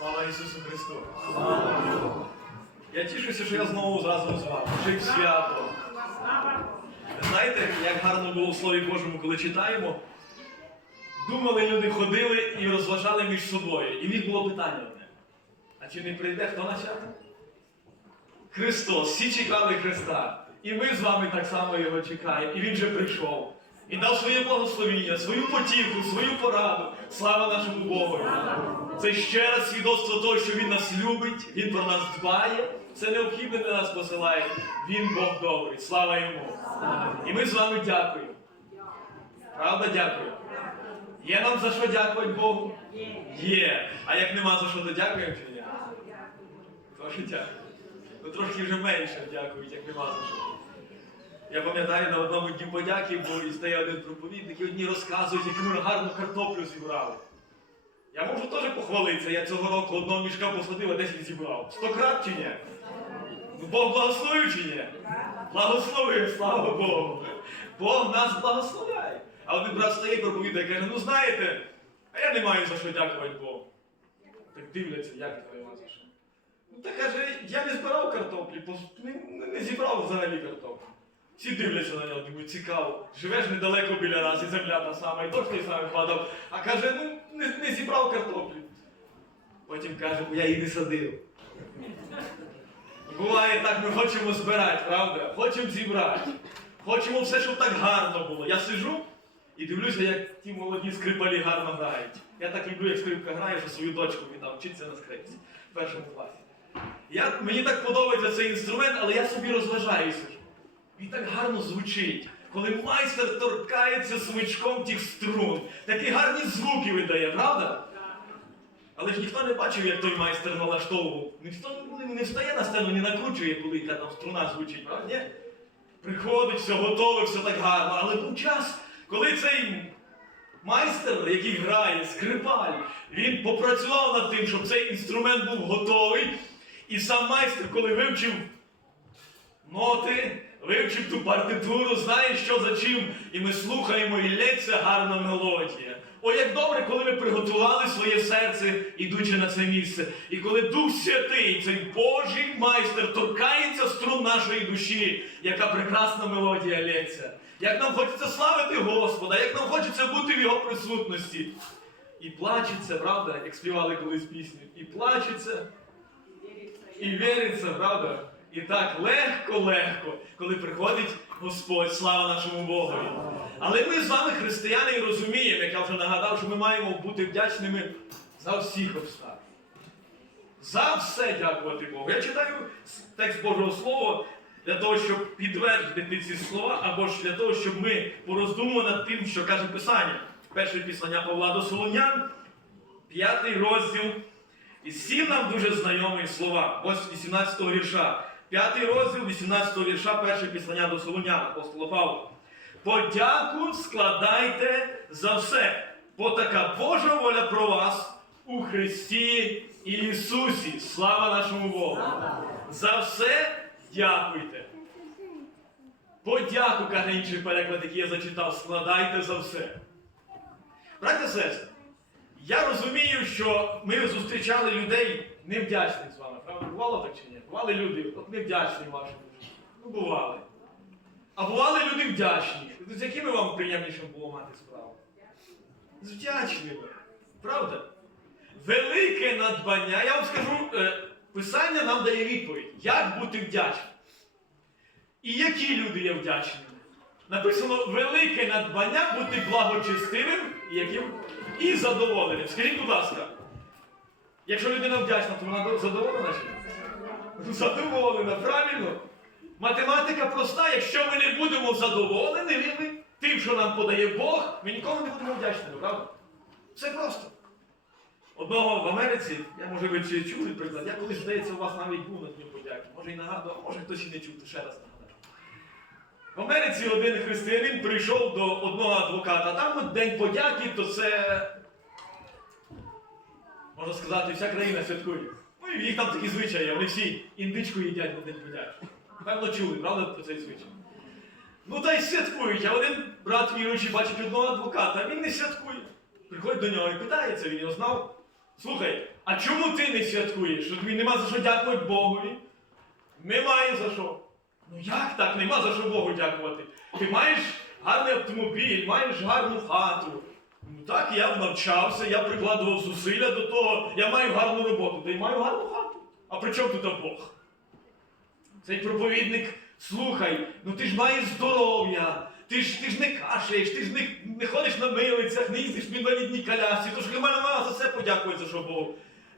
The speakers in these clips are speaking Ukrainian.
Слава Ісусу Христу! Я тішуся, що я знову разом з вами. Жив свято. Знаєте, як гарно було в Слові Божому, коли читаємо? Думали, люди ходили і розважали між собою. І в них було питання одне. А чи не прийде хто на свято? Христос, всі чекали Христа. І ми з вами так само його чекаємо. І Він же прийшов. І дав своє благословіння, свою потіху, свою пораду. Слава нашому Богу! Це ще раз свідоцтво того, що Він нас любить, Він про нас дбає. Це необхідне для нас посилає. Він Бог добрий. Слава йому! І ми з вами дякуємо. Правда, дякую. Є нам за що дякувати Богу? Є. А як нема за що, то дякуємо чи ні? Тож дякую. Ну трошки вже менше дякують, як нема за що. Я пам'ятаю, на одному дні подяки був і стає один проповідник, і одні розказують, яку ми гарну картоплю зібрали. Я можу теж похвалитися, я цього року одного мішка посадив, а 10 зібрав. Сто крат чи ні? Ну, Бог благословив чи ні? Благословив, слава Богу. Бог нас благословляє. А один брат стає і каже, ну знаєте, а я не маю за що дякувати Богу. Так дивляться, як твоя за що? Ну та каже, я не збирав картоплі, не, не, не зібрав взагалі картоплі. Всі дивляться на нього, думають, цікаво. Живеш недалеко біля нас, і земля та сама, і дощ той самий падав. А каже, ну не, не зібрав картоплі. Потім каже, я її не садив. Буває так, ми хочемо збирати, правда? Хочемо зібрати. Хочемо все, щоб так гарно було. Я сижу і дивлюся, як ті молоді скрипалі гарно грають. Я так люблю, як скрипка грає, що свою дочку віддав, вчиться на скрипці в першому класі. Я, мені так подобається цей інструмент, але я собі розважаюся. Він так гарно звучить. Коли майстер торкається смичком тих струн, такі гарні звуки видає, правда? Але ж ніхто не бачив, як той майстер налаштовував. Ніхто не- встає на сцену, не накручує, коли там струна звучить, правда? Ні? Приходить, все готове, все так гарно. Але був час, коли цей майстер, який грає, скрипаль, він попрацював над тим, щоб цей інструмент був готовий. І сам майстер, коли вивчив ноти, вивчив ту партитуру, знає, що за чим, і ми слухаємо, і лється гарна мелодія. О, як добре, коли ми приготували своє серце, ідучи на це місце. І коли Дух Святий, цей Божий майстер, торкається струн нашої душі, яка прекрасна мелодія лється. Як нам хочеться славити Господа, як нам хочеться бути в Його присутності. І плачеться, правда, як співали колись пісню, і плачеться, і віриться, правда? І так легко-легко, коли приходить Господь, слава нашому Богу. Але ми з вами, християни, і розуміємо, як я вже нагадав, що ми маємо бути вдячними за всіх обставин. За все дякувати Богу. Я читаю текст Божого Слова для того, щоб підтвердити ці слова, або ж для того, щоб ми пороздумували над тим, що каже Писання. Перше післання Павла до Солонян, п'ятий розділ. І всім нам дуже знайомі слова. Ось 18 го вірша. П'ятий розділ 18 го вірша, перше післання до Солонян, апостола Павла. Подяку складайте за все, бо така Божа воля про вас у Христі Ісусі. Слава нашому Богу! За все дякуйте. Подяку, каже інший переклад, який я зачитав, складайте за все. Браття сестри, я розумію, що ми зустрічали людей невдячних з вами. Правда, бувало так чи ні? Бували люди, от невдячні в вашому житті. Ну, бували. А бували люди вдячні. З якими вам приємніше було мати справу? З вдячними. Правда? Велике надбання. Я вам скажу, е, Писання нам дає відповідь, як бути вдячним. І які люди є вдячними? Написано велике надбання бути благочестивим яким і задоволеним. Скажіть, будь ласка, якщо людина вдячна, то вона задоволена чи? Задоволена, правильно? Математика проста, якщо ми не будемо задоволені тим, що нам подає Бог, ми ніколи не будемо вдячними, правда? Все просто. Одного в Америці, я може ви чули приклад, я колись, здається, у вас навіть був на дню подяки. Може і нагадував, може хтось і не чув, то ще раз нагадаю. В Америці один християнин прийшов до одного адвоката, там от День подяки, то це, можна сказати, вся країна святкує. Ну і там такі звичаї, вони всі індичку їдять на День подяки. Певно чули, правда, про цей звичай? Ну та й святкують, а один брат віруючий бачить одного адвоката, він не святкує. Приходить до нього і питається, він його знав. Слухай, А чому ти не святкуєш? Що тобі нема за що дякувати Богові? Немає за що. Ну як так? Нема за що Богу дякувати. Ти маєш гарний автомобіль, маєш гарну хату. Так, я навчався, я прикладував зусилля до того, я маю гарну роботу, та й маю гарну хату. А при чому тут Бог? Цей проповідник, слухай, ну ти ж маєш здоров'я, ти ж, ти ж не кашляєш, ти ж не, не ходиш на милицях, не їздиш в інвалідній колясці, тож мене мало за це подякувати, за що Бог.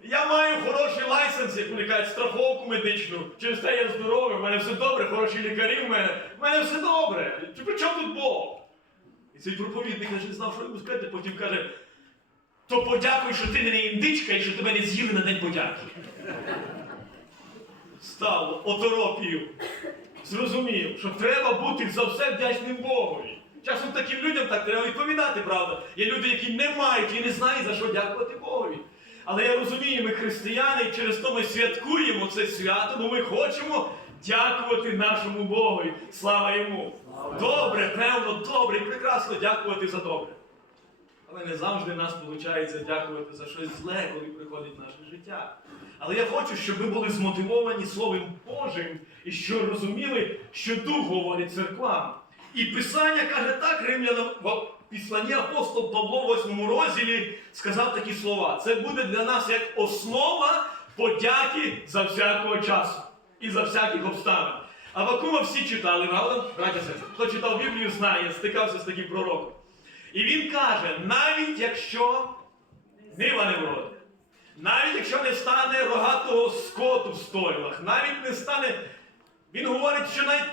Я маю хороший лайсенс, як вони кажуть, страховку медичну. Через те я здоровий, в мене все добре, хороші лікарі в мене. В мене все добре. При чому тут Бог? Цей проповідник аж не знав, що йому сказати, потім каже, то подякуй, що ти не індичка і що тебе не з'їли на день подяки. Стало, оторопів. Зрозумів, що треба бути за все вдячним Богові. Часом таким людям так треба відповідати, правда. Є люди, які не мають і не знають, за що дякувати Богові. Але я розумію, ми християни, і через то ми святкуємо це свято, бо ми хочемо дякувати нашому Богові. Слава йому! Добре, певно, добре, прекрасно дякувати за добре. Але не завжди нас виходить дякувати за щось зле, коли приходить наше життя. Але я хочу, щоб ви були змотивовані Словом Божим і що розуміли, що Дух говорить церквам. І Писання каже так, римлянам в післанні апостол Павло в 8 розділі сказав такі слова. Це буде для нас як основа подяки за всякого часу і за всяких обставин. А Вакума всі читали, правда? Братя хто читав Біблію, знає, стикався з таким пророком. І він каже, навіть якщо нива не вроде, навіть якщо не стане рогатого скоту в стойлах, навіть не стане. Він говорить, що навіть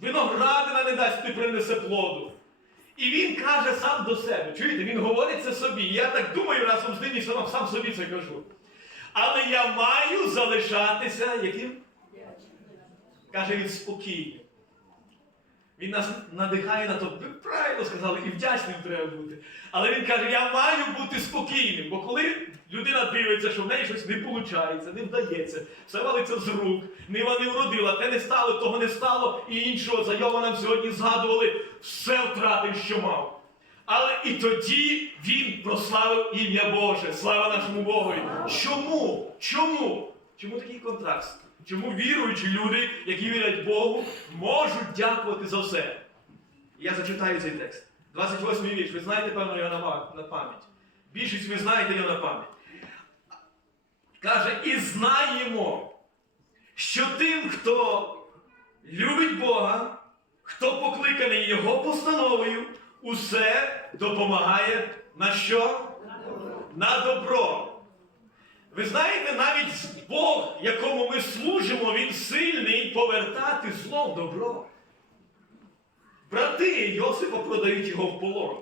виноградина не дасть не принесе плоду. І він каже сам до себе. Чуєте, він говорить це собі. Я так думаю разом з ним і сам собі це кажу. Але я маю залишатися яким? Каже він спокійним. Він нас надихає на то, ви правильно сказали, і вдячним треба бути. Але він каже, я маю бути спокійним, бо коли людина дивиться, що в неї щось не виходить, не вдається, все валиться з рук, нива не вродила, те не стало, того не стало, і іншого за Йова нам сьогодні згадували, все втратив, що мав. Але і тоді він прославив ім'я Боже. Слава нашому Богові. Чому? Чому? Чому такий контраст? Чому віруючі люди, які вірять Богу, можуть дякувати за все? Я зачитаю цей текст. 28 й вірш. Ви знаєте, певно, його на на пам'ять. Більшість ви знаєте його на пам'ять. Каже, і знаємо, що тим, хто любить Бога, хто покликаний Його постановою, усе допомагає на що? На добро. Ви знаєте, навіть Бог, якому ми служимо, він сильний повертати зло в добро. Брати Йосипа продають його в полон.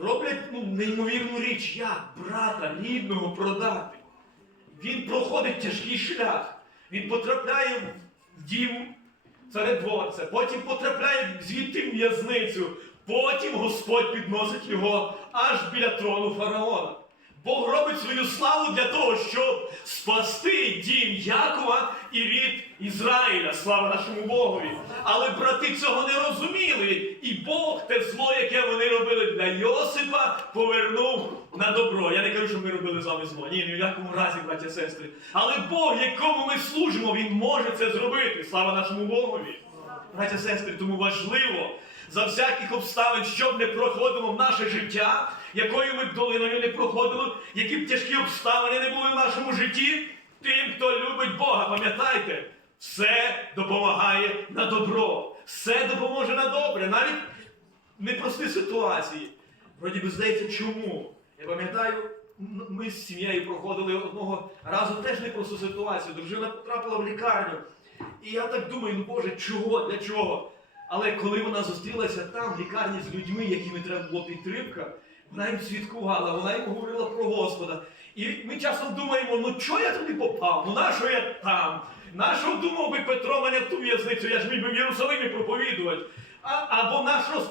Роблять ну, неймовірну річ, як брата рідного продати. Він проходить тяжкий шлях. Він потрапляє в дім царедворця, потім потрапляє звідти в в'язницю, потім Господь підносить його аж біля трону фараона. Бог робить свою славу для того, щоб спасти дім Якова і рід Ізраїля. Слава нашому Богові. Але брати цього не розуміли. І Бог те зло, яке вони робили для Йосипа, повернув на добро. Я не кажу, що ми робили з вами зло. Ні, ні в якому разі, браття сестри. Але Бог, якому ми служимо, Він може це зробити. Слава нашому Богові. Браття сестри, тому важливо за всяких обставин, щоб не проходило в наше життя, якою ми б долиною не проходили, які б тяжкі обставини не були в нашому житті. Тим, хто любить Бога, пам'ятайте, все допомагає на добро, все допоможе на добре, навіть непрості ситуації. Вроді би здається, чому? Я пам'ятаю, ми з сім'єю проходили одного разу теж непросту ситуацію. Дружина потрапила в лікарню. І я так думаю, ну Боже, чого, для чого? Але коли вона зустрілася там, в лікарні з людьми, якими треба було підтримка, вона їм свідкувала, вона їм говорила про Господа. І ми часом думаємо, ну чого я туди попав? Ну нащо я там? Нащо думав би Петро мене в ту в'язницю? Я ж міг би в Єрусалимі проповідувати. А, або нащо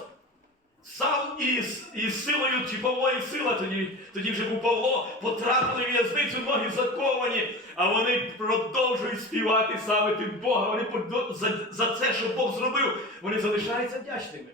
сам із, із силою чи Павло сила тоді, тоді вже був Павло, потрапили в в'язницю, ноги заковані, а вони продовжують співати славити Бога. Вони за, за це, що Бог зробив, вони залишаються вдячними.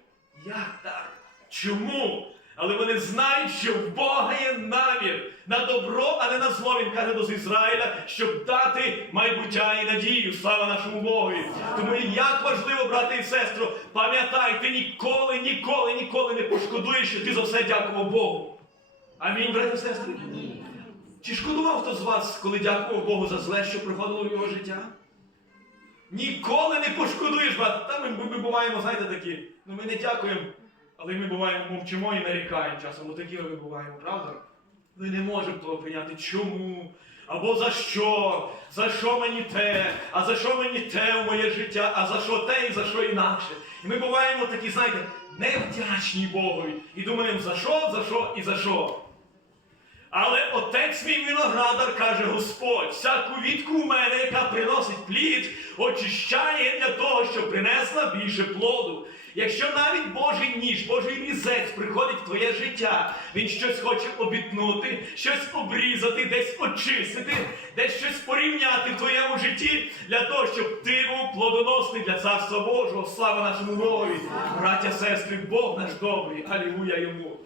Як так? Чому? Але вони знають, що в Бога є намір на добро, а не на зло. Він каже до Ізраїля, щоб дати майбуття і надію. Слава нашому Богу. Тому як важливо, брати і сестро, пам'ятай, ти ніколи, ніколи, ніколи не пошкодуєш, що ти за все дякував Богу. Амінь, брати і сестри. Чи шкодував хто з вас, коли дякував Богу за зле, що приходило в його життя? Ніколи не пошкодуєш, брат. Та ми, ми буваємо, знаєте, такі. Ну ми не дякуємо, але ми буваємо мовчимо і нарікаємо часом. Отакі ми буваємо, правда? Ми не можемо того прийняти. Чому? Або за що? За що мені те? А за що мені те в моє життя? А за що те і за що інакше? І ми буваємо такі, знаєте, невдячні Богові. І думаємо, за що, за що і за що. Але отець мій виноградар каже Господь, всяку вітку у мене, яка приносить плід, очищає для того, щоб принесла більше плоду. Якщо навіть Божий ніж, Божий різець приходить в твоє життя, він щось хоче обітнути, щось обрізати, десь очистити, десь щось порівняти в твоєму житті для того, щоб ти був плодоносний для царства Божого. Слава нашому Богові! Браття, сестри, Бог наш добрий, алілуя йому!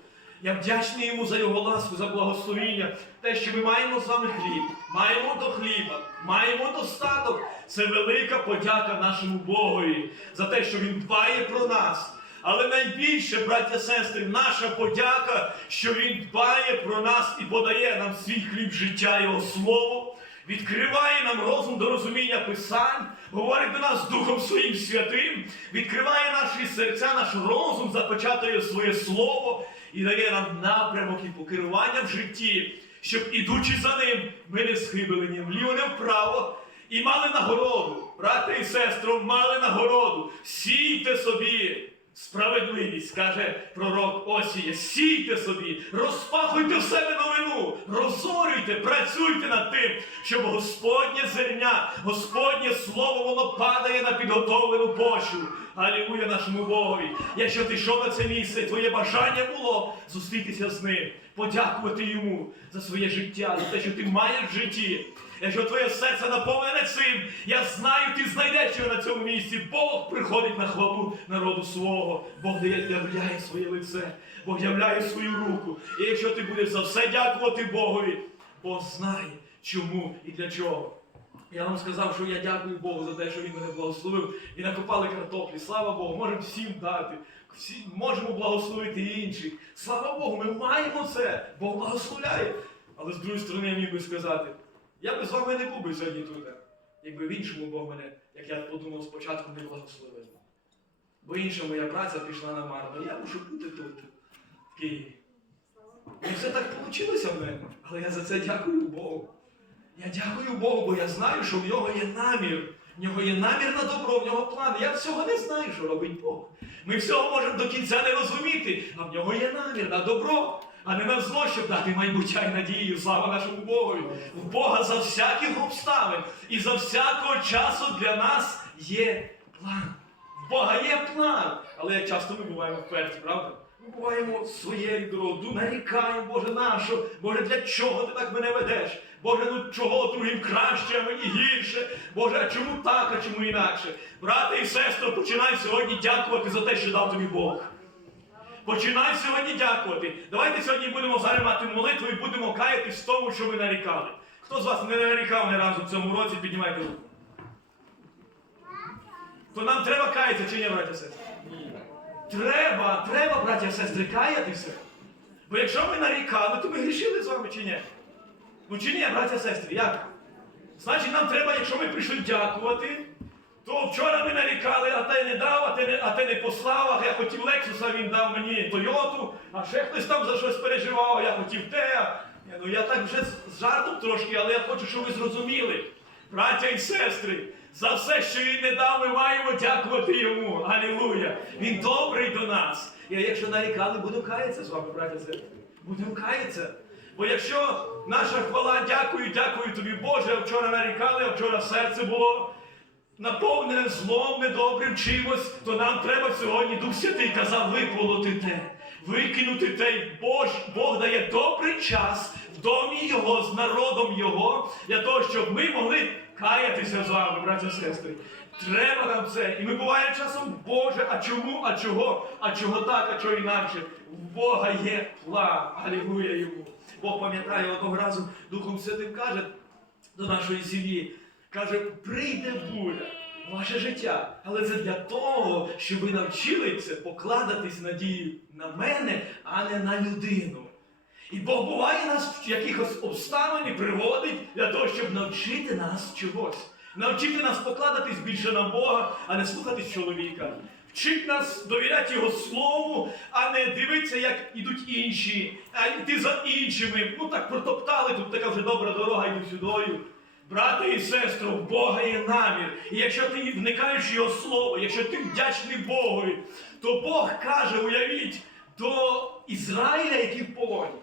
Я вдячний йому за його ласку, за благословіння, те, що ми маємо з вами хліб, маємо до хліба, маємо достаток. Це велика подяка нашому Богові за те, що Він дбає про нас. Але найбільше, браття сестри, наша подяка, що Він дбає про нас і подає нам свій хліб життя, Його слово, відкриває нам розум до розуміння Писань, говорить до нас Духом Своїм Святим, відкриває наші серця, наш розум, запечатує своє слово і дає нам напрямок і покерування в житті, щоб, ідучи за ним, ми не схибили ні вліво, ні вправо. І мали нагороду, брати і сестру, мали нагороду. Сійте собі справедливість, каже пророк Осія. Сійте собі, розпахуйте в себе новину, розорюйте, працюйте над тим, щоб Господнє зерня, Господнє слово, воно падає на підготовлену почву. Алілуя нашому Богові. Якщо ти йшов на це місце, твоє бажання було зустрітися з ним, подякувати йому за своє життя, за те, що ти маєш в житті. Якщо твоє серце наповнене цим, я знаю, ти знайдеш його на цьому місці. Бог приходить на хвалу народу свого. Бог являє своє лице, Бог являє свою руку. І якщо ти будеш за все дякувати Богові, Бог знає, чому і для чого. Я вам сказав, що я дякую Богу за те, що Він мене благословив і накопали картоплі. Слава Богу, можемо всім дати. Всі, можемо благословити інших. Слава Богу, ми маємо це. Бог благословляє. Але з другої сторони я міг би сказати, я би з вами не був би сьогодні тут, якби в іншому Бог мене, як я подумав спочатку, не благословив. Бо інша моя праця пішла на марно. Я мушу бути тут, в Києві. І все так вийшло в мене. Але я за це дякую Богу. Я дякую Богу, бо я знаю, що в нього є намір. В нього є намір на добро, в нього план. Я всього не знаю, що робить Бог. Ми всього можемо до кінця не розуміти, а в нього є намір на добро, а не на зло, щоб дати майбуття і надію. Слава нашому Богові. В Бога за всяких обставин і за всякого часу для нас є план. В Бога є план. Але як часто ми буваємо вперті, правда? Ми буваємо своєю дорогою, нарікаємо, Боже нашу, Боже, для чого ти так мене ведеш? Боже, ну чого другим краще, а мені гірше? Боже, а чому так, а чому інакше? Брате і сестро, починай сьогодні дякувати за те, що дав тобі Бог. Починай сьогодні дякувати. Давайте сьогодні будемо зараз мати молитву і будемо каятись в тому, що ви нарікали. Хто з вас не нарікав ні разу в цьому році, піднімайте руку. То нам треба каятися чи ні, браття сестри? Треба, треба, браття сестри, каятися. Бо якщо ми нарікали, то ми грішили з вами чи ні? Ну чи ні, браття сестри, як? Значить, нам треба, якщо ми прийшли дякувати, то вчора ми нарікали, а те не дав, а те не, а те не послав, а я хотів Лексуса, він дав мені Тойоту, а ще хтось там за щось переживав, я хотів те. Ні, Ну я так вже з- жартом трошки, але я хочу, щоб ви зрозуміли. Браття і сестри, за все, що він не дав, ми маємо дякувати йому. Алілуя! Він добрий до нас. І якщо нарікали, будемо каятися з вами, браття і сестри. Будемо каятися. Бо якщо наша хвала, дякую, дякую тобі, Боже, а вчора нарікали, а вчора серце було наповнене злом, недобрим чимось, то нам треба сьогодні Дух Святий казав виполоти те. викинути той Бож, Бог дає добрий час в домі Його, з народом Його, для того, щоб ми могли каятися з вами, браті і сестри. Треба нам це. І ми буває часом, Боже, а чому, а чого, а чого так, а чого інакше? В Бога є план. Алілуя йому. Бог пам'ятає одного разу Духом Святим каже до нашої сім'ї, каже, прийде буря в ваше життя. Але це для того, щоб ви навчилися покладатись надію на мене, а не на людину. І Бог буває нас в якихось обставин і приводить для того, щоб навчити нас чогось. Навчити нас покладатись більше на Бога, а не слухатись чоловіка. Вчить нас довіряти Його слову, а не дивитися, як ідуть інші, а йти за іншими. Ну так протоптали, тут така вже добра дорога, йду сюдою. Брате і сестро, в Бога є намір. І якщо ти вникаєш в Його слово, якщо ти вдячний Богові, то Бог каже, уявіть, до Ізраїля, який в полоні,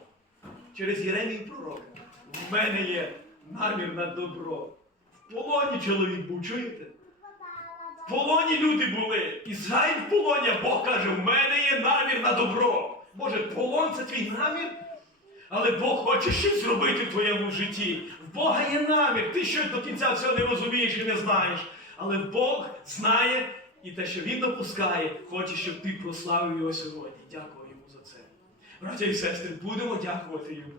через Єремію пророка, в мене є намір на добро. В полоні чоловік був, чуєте? В полоні люди були. Ізраїль в полоні, а Бог каже, в мене є намір на добро. Боже, полон це твій намір? Але Бог хоче щось зробити в твоєму житті. В Бога є намір. Ти щось до кінця всього не розумієш і не знаєш. Але Бог знає і те, що Він допускає, хоче, щоб ти прославив його сьогодні. Дякую йому за це. Браття і сестри, будемо дякувати йому.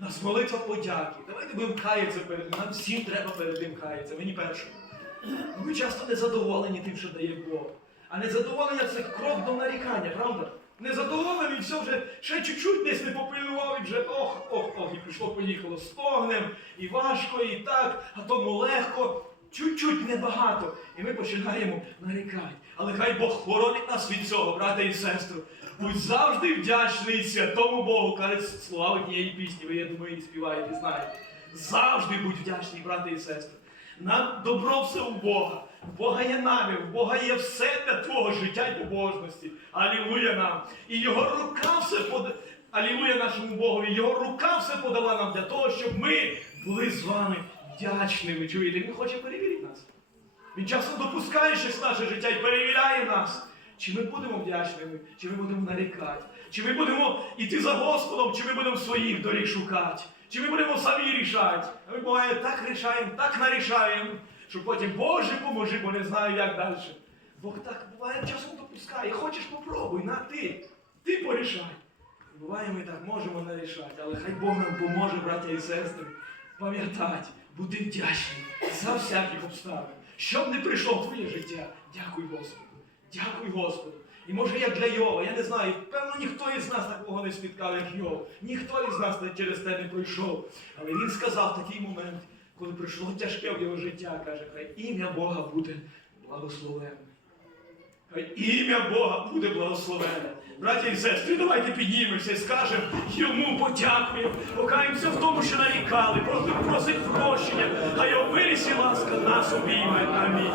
Нас молитва подяки. Давайте будемо каятися перед ним. Нам всім треба перед ним каятися. Мені першому. Ми часто незадоволені тим, що дає Бог. А незадоволення це крок до нарікання, правда? Незадоволений, все вже ще чуть-чуть десь не попильнував, і вже ох, ох, ох, і пішло, поїхало стогнем, і важко, і так, а тому легко. Чуть-чуть небагато. І ми починаємо нарікати. Але хай Бог хоронить нас від цього, брате і сестру. Будь завжди вдячний святому Богу, кажуть слова однієї пісні, ви, я думаю, її співаєте, знаєте. Завжди будь вдячний, брате і сестри. На добро все у Бога. В Бога є намір, в Бога є все для твого життя і побожності. Алілуя нам. І його рука все подала. Алілуя нашому Богові. Його рука все подала нам для того, щоб ми були з вами вдячними. Чуєте? Він хоче перевірити нас. Він часом допускає щось в наше життя і перевіряє нас. Чи ми будемо вдячними, чи ми будемо нарікати, чи ми будемо йти за Господом, чи ми будемо своїх доріг шукати, чи ми будемо самі рішати. А ми буває так рішаємо, так нарішаємо, що потім Боже поможи, бо не знаю, як далі. Бог так буває часом допускає. Хочеш попробуй, на ти. Ти порішай. Буває, ми так можемо нарішати, але хай Бог нам поможе, браття і сестри, пам'ятати, бути вдячним за всяких обставин. Щоб не прийшло в твоє життя, дякуй Господу. Дякуй Господу. І може як для Йова, я не знаю, певно, ніхто із нас такого не спіткав, як Йов. Ніхто із нас через те не пройшов. Але він сказав такий момент, коли прийшло тяжке в його життя, каже, хай ім'я Бога буде благословенне. Хай ім'я Бога буде благословенне. Браті і сестри, давайте піднімемося і скажемо йому подякуємо, покаємося в тому, що нарікали, просто просить прощення, а його виріс і ласка нас обійме. Амінь.